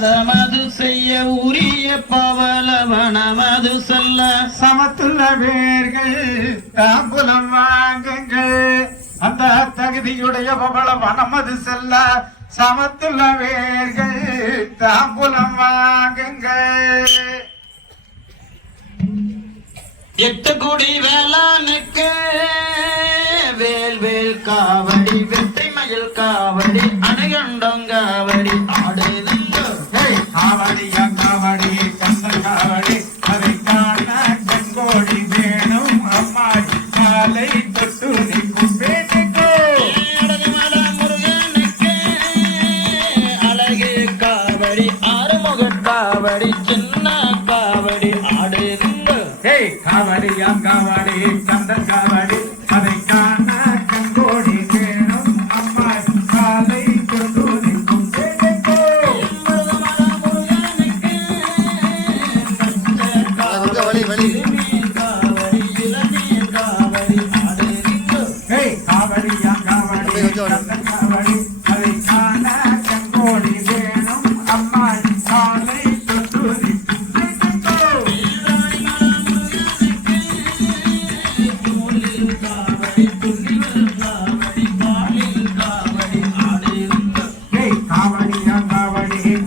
மது செய்ய உரிய பவளவனமது செல்ல. சமத்துள்ள பேர்கள் தாம்பூலம் வாங்குங்கள். அந்த தகுதியுடைய பவள வனமது செல்ல. சமத்துள்ள பேர்கள் தாம்பூலம் வாங்குங்கள். எட்டு குடி வேளானுக்கு வேல் வேல் காவடி வெற்றி மயில் காவடி அணுகண்டங்காவடி ஆடுதுங்க காலை தொட்டு நிற்கும் முருகனுக்கு. அழகு காவடி ஆறுமுக காவடி சின்ன காவடி ஆடுதுங்க ஏய் காவடியா காவடி கந்த காவடி.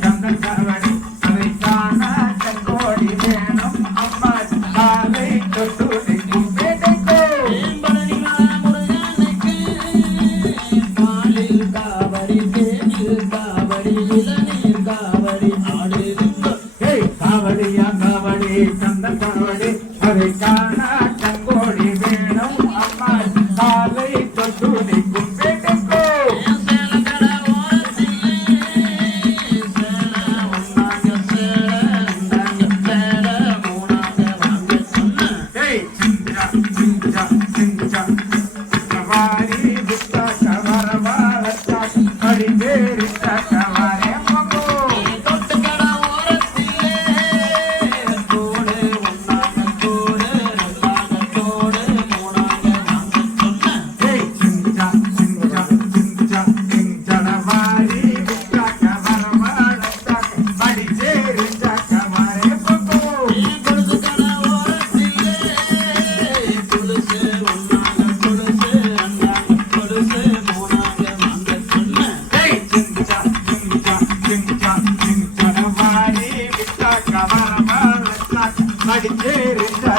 கந்த காவடி அதை காண கண்கோடி வேணும் அம்மாடி காலை தொட்டு நிற்கும் வேண்டுகோ காணா தங்கோடி வேணும். அம்மா காலை தொட்டு கவரமா கவரவாரத்தா பரிவேரித்தா